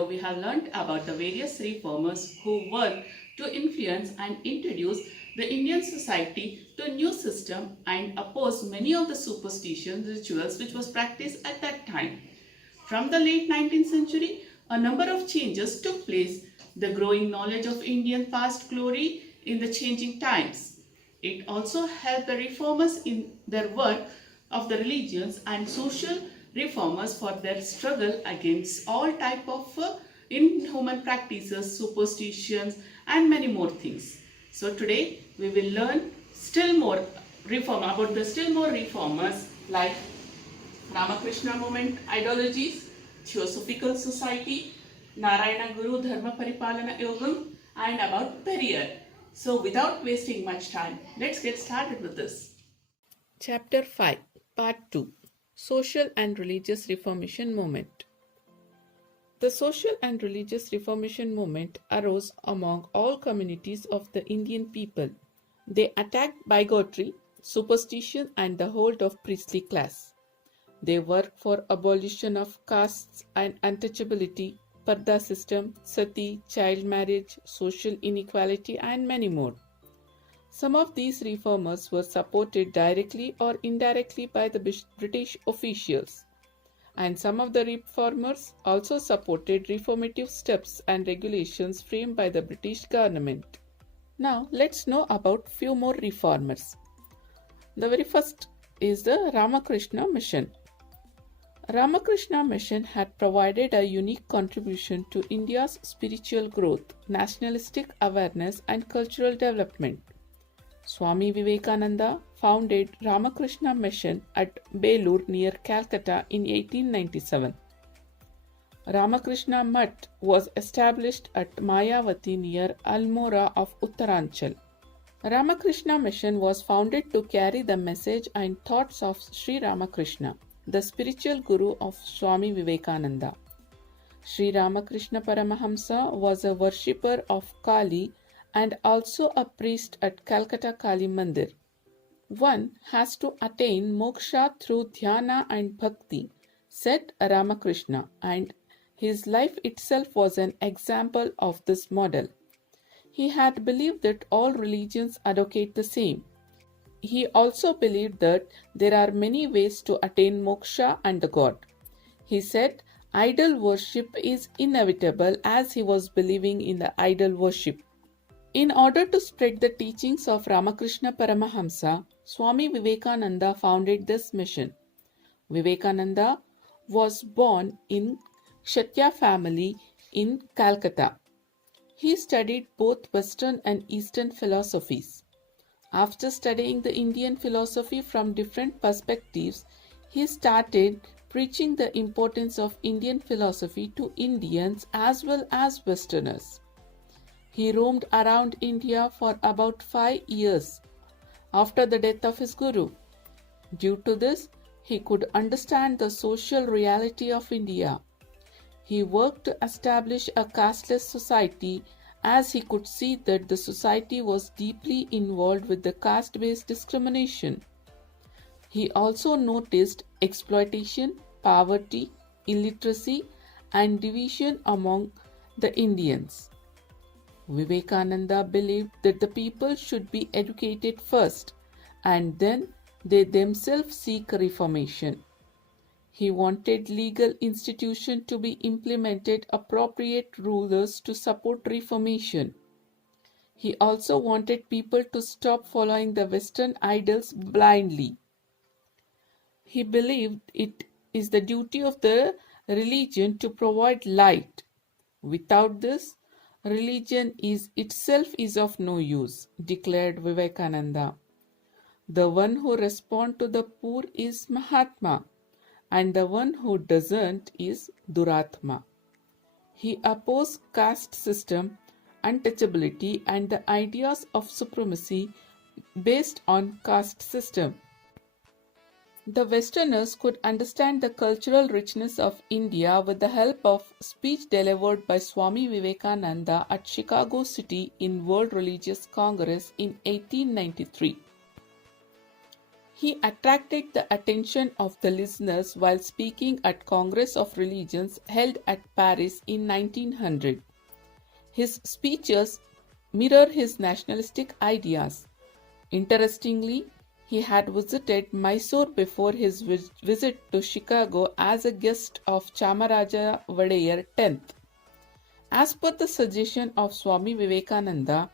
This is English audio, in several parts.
video, we have learnt about the various reformers who worked to influence and introduce the Indian society to a new system and oppose many of the superstitions rituals which was practiced at that time. From the late 19th century, a number of changes took place. The growing knowledge of Indian past glory in the changing times. It also helped the reformers in their work of the religions and social reformers for their struggle against all type of inhuman practices, superstitions and many more things. So today we will learn still more reform about the still more reformers like Ramakrishna movement ideologies, Theosophical Society, Narayana Guru Dharma Paripalana Yogam, and about Periyar. So without wasting much time, let's get started with this. Chapter 5, Part 2, Social and Religious Reformation Movement. The social and religious reformation movement arose among all communities of the Indian people. They attacked bigotry, superstition, and the hold of priestly class. They worked for abolition of castes and untouchability, Parda system, sati, child marriage, social inequality, and many more. Some of these reformers were supported directly or indirectly by the British officials, and some of the reformers also supported reformative steps and regulations framed by the British government. Now, let's know about few more reformers. The very first is the Ramakrishna Mission. Ramakrishna Mission had provided a unique contribution to India's spiritual growth, nationalistic awareness, and cultural development. Swami Vivekananda founded Ramakrishna Mission at Belur near Calcutta in 1897. Ramakrishna Mutt was established at Mayavati near Almora of Uttaranchal. Ramakrishna Mission was founded to carry the message and thoughts of Sri Ramakrishna, the spiritual guru of Swami Vivekananda. Sri Ramakrishna Paramahamsa was a worshipper of Kali and also a priest at Calcutta Kali Mandir. One has to attain moksha through dhyana and bhakti, said Ramakrishna, and his life itself was an example of this model. He had believed that all religions advocate the same. He also believed that there are many ways to attain moksha and the God. He said idol worship is inevitable as he was believing in the idol worship. In order to spread the teachings of Ramakrishna Paramahamsa, Swami Vivekananda founded this mission. Vivekananda was born in Kshatriya family in Calcutta. He studied both Western and Eastern philosophies. After studying the Indian philosophy from different perspectives, he started preaching the importance of Indian philosophy to Indians as well as Westerners. He roamed around India for about 5 years after the death of his guru. Due to this, he could understand the social reality of India. He worked to establish a casteless society as he could see that the society was deeply involved with the caste-based discrimination. He also noticed exploitation, poverty, illiteracy, and division among the Indians. Vivekananda believed that the people should be educated first and then they themselves seek reformation. He wanted legal institutions to be implemented, appropriate rulers to support reformation. He also wanted people to stop following the Western idols blindly. He believed it is the duty of the religion to provide light. Without this, religion itself is of no use, declared Vivekananda. The one who responds to the poor is Mahatma, and the one who doesn't is Duratma. He opposed caste system, untouchability, and the ideas of supremacy based on caste system. The Westerners could understand the cultural richness of India with the help of speech delivered by Swami Vivekananda at Chicago City in World Religious Congress in 1893. He attracted the attention of the listeners while speaking at Congress of Religions held at Paris in 1900. His speeches mirror his nationalistic ideas. Interestingly, he had visited Mysore before his visit to Chicago as a guest of Chamaraja Vadeyar X. As per the suggestion of Swami Vivekananda,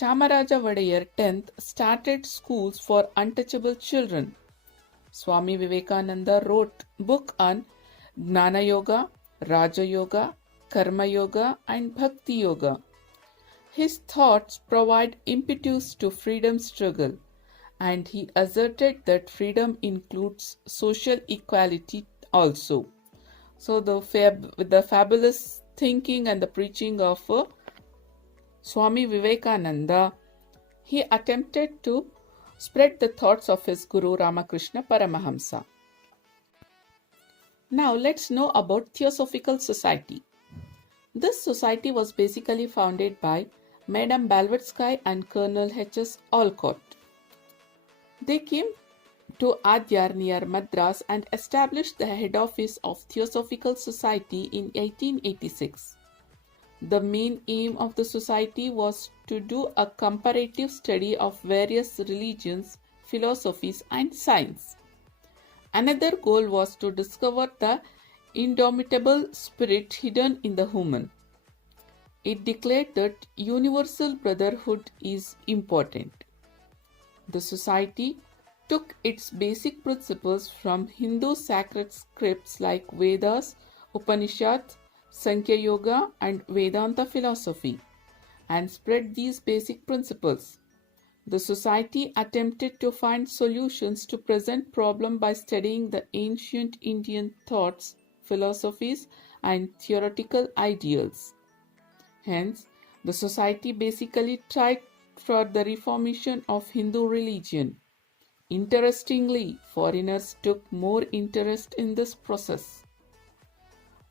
Chamaraja Vadeyar X started schools for untouchable children. Swami Vivekananda wrote book on Gnana Yoga, Raja Yoga, Karma Yoga and Bhakti Yoga. His thoughts provide impetus to freedom struggle, and he asserted that freedom includes social equality also. So the fabulous thinking and the preaching of Swami Vivekananda, he attempted to spread the thoughts of his Guru Ramakrishna Paramahamsa. Now let's know about Theosophical Society. This society was basically founded by Madame Blavatsky and Colonel H.S. Olcott. They came to Adyar near Madras and established the head office of Theosophical Society in 1886. The main aim of the society was to do a comparative study of various religions, philosophies, and science. Another goal was to discover the indomitable spirit hidden in the human. It declared that universal brotherhood is important. The society took its basic principles from Hindu sacred scripts like Vedas, Upanishads, Sankhya Yoga, and Vedanta philosophy and spread these basic principles. The society attempted to find solutions to present problems by studying the ancient Indian thoughts, philosophies, and theoretical ideals. Hence, the society basically tried for the reformation of Hindu religion. Interestingly, foreigners took more interest in this process.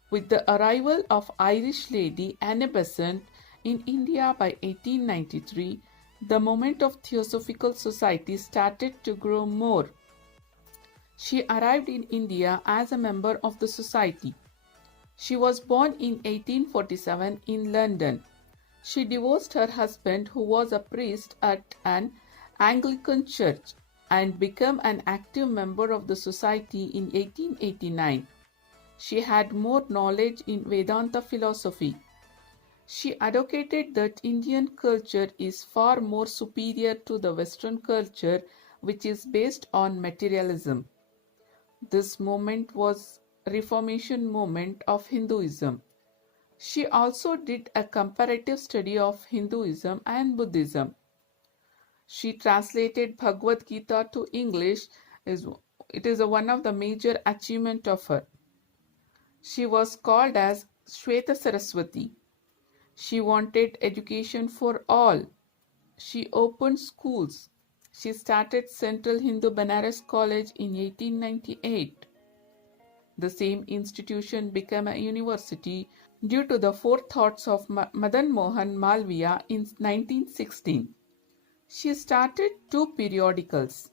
With the arrival of Irish lady Anne Besant in India by 1893, the movement of Theosophical Society started to grow more. She arrived in India as a member of the society. She was born in 1847 in London. She divorced her husband, who was a priest at an Anglican church, and became an active member of the society in 1889. She had more knowledge in Vedanta philosophy. She advocated that Indian culture is far more superior to the Western culture, which is based on materialism. This movement was a Reformation movement of Hinduism. She also did a comparative study of Hinduism and Buddhism. She translated Bhagavad Gita to English. It is one of the major achievements of her. She was called as Shweta Saraswati. She wanted education for all. She opened schools. She started Central Hindu Banaras College in 1898. The same institution became a university due to the forethoughts of Madan Mohan Malviya in 1916. She started two periodicals,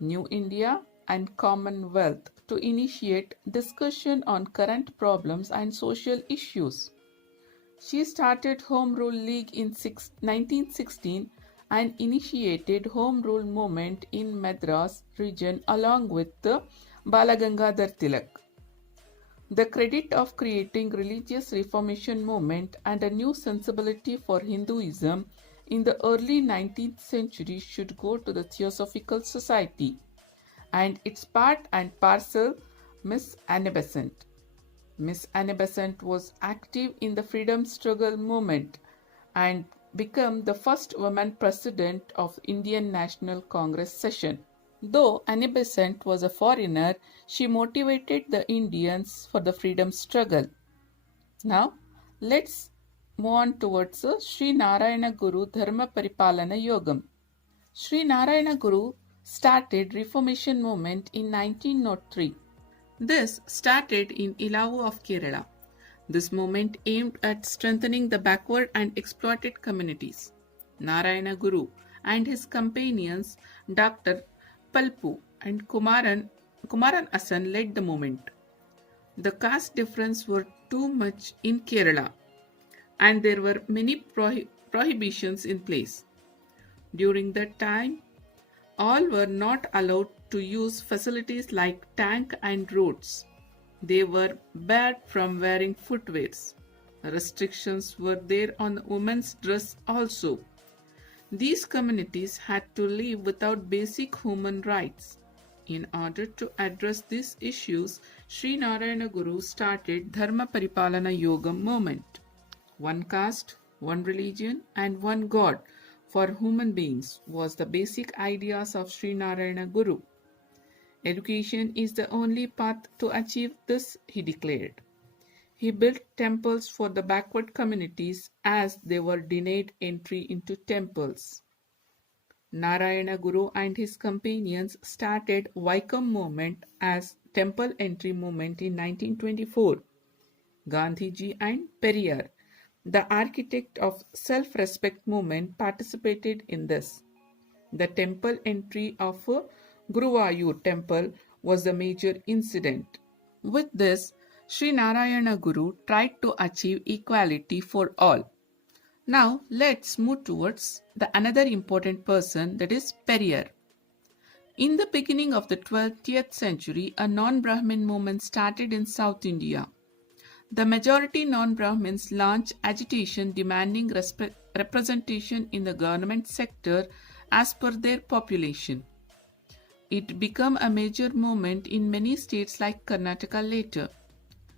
New India and Commonwealth, to initiate discussion on current problems and social issues. She started Home Rule League in 1916 and initiated Home Rule movement in Madras region along with the Balagangadhar Tilak. The credit of creating religious reformation movement and a new sensibility for Hinduism in the early 19th century should go to the Theosophical Society and its part and parcel Miss Anne Besant. Miss Anne Besant was active in the freedom struggle movement and became the first woman president of Indian National Congress session. Though Anne Besant was a foreigner, she motivated the Indians for the freedom struggle. Now, let's move on towards Sri Narayana Guru Dharma Paripalana Yogam. Sri Narayana Guru started Reformation movement in 1903. This started in Ilavu of Kerala. This movement aimed at strengthening the backward and exploited communities. Narayana Guru and his companions, Dr. Palpu, and Kumaran Asan led the movement. The caste difference were too much in Kerala, and there were many prohibitions in place. During that time, all were not allowed to use facilities like tank and roads. They were barred from wearing footwears. Restrictions were there on women's dress also. These communities had to live without basic human rights. In order to address these issues, Sri Narayana Guru started Dharma Paripalana Yoga movement. One caste, one religion, and one God for human beings was the basic ideas of Sri Narayana Guru. Education is the only path to achieve this, he declared. He built temples for the backward communities as they were denied entry into temples. Narayana Guru and his companions started Vaikam movement as temple entry movement in 1924. Gandhiji and Periyar, the architect of self-respect movement, participated in this. The temple entry of Guruvayur temple was the major incident. With this, Sri Narayana Guru tried to achieve equality for all. Now let's move towards the another important person, that is Periyar. In the beginning of the 20th century, a non-Brahmin movement started in South India. The majority non-Brahmins launched agitation demanding representation in the government sector as per their population. It became a major movement in many states like Karnataka later.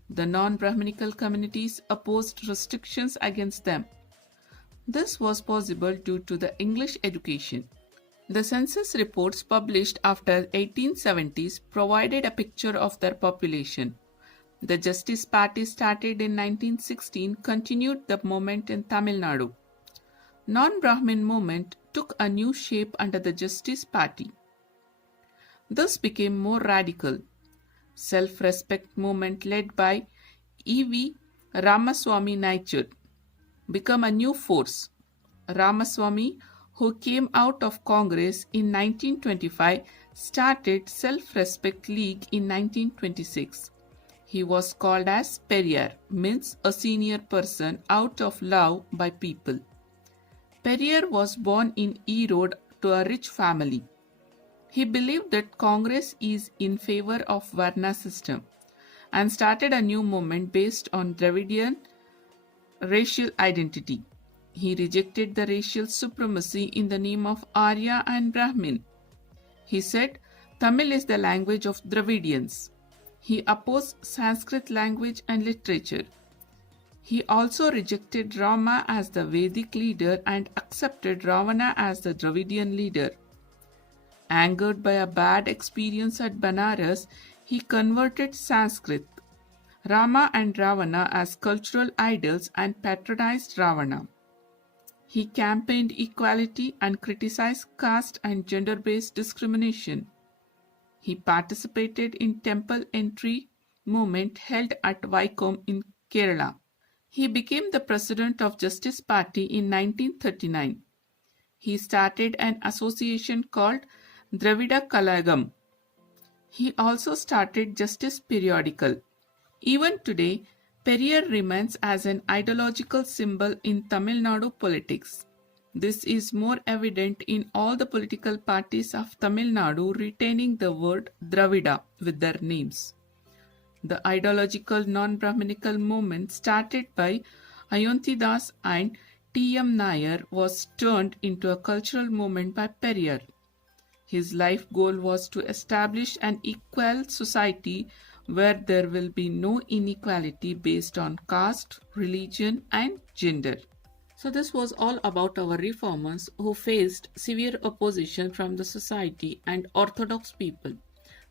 The non-Brahminical communities opposed restrictions against them. This was possible due to the English education. The census reports published after 1870s provided a picture of their population. The Justice Party started in 1916 continued the movement in Tamil Nadu. Non-Brahmin movement took a new shape under the Justice Party. This became more radical. Self-respect movement led by E.V. Ramaswamy Naichur became a new force. Ramaswamy, who came out of Congress in 1925, started Self-Respect League in 1926. He was called as Periyar, means a senior person out of love by people. Periyar was born in Erode to a rich family. He believed that Congress is in favor of Varna system and started a new movement based on Dravidian racial identity. He rejected the racial supremacy in the name of Arya and Brahmin. He said Tamil is the language of Dravidians. He opposed Sanskrit language and literature. He also rejected Rama as the Vedic leader and accepted Ravana as the Dravidian leader. Angered by a bad experience at Banaras, he converted Sanskrit, Rama and Ravana as cultural idols and patronized Ravana. He campaigned equality and criticized caste and gender-based discrimination. He participated in temple entry movement held at Vaikom in Kerala. He became the president of Justice Party in 1939. He started an association called Dravida Kalagam. He also started Justice Periodical. Even today, Periyar remains as an ideological symbol in Tamil Nadu politics. This is more evident in all the political parties of Tamil Nadu retaining the word Dravida with their names. The ideological non-Brahminical movement started by Ayontidas and T.M. Nair was turned into a cultural movement by Periyar. His life goal was to establish an equal society where there will be no inequality based on caste, religion, and gender. So, this was all about our reformers who faced severe opposition from the society and orthodox people.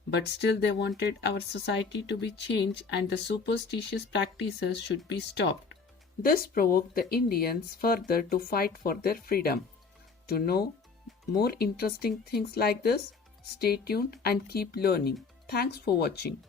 But still, they wanted our society to be changed and the superstitious practices should be stopped. This provoked the Indians further to fight for their freedom. To know more interesting things like this, stay tuned and keep learning. Thanks for watching.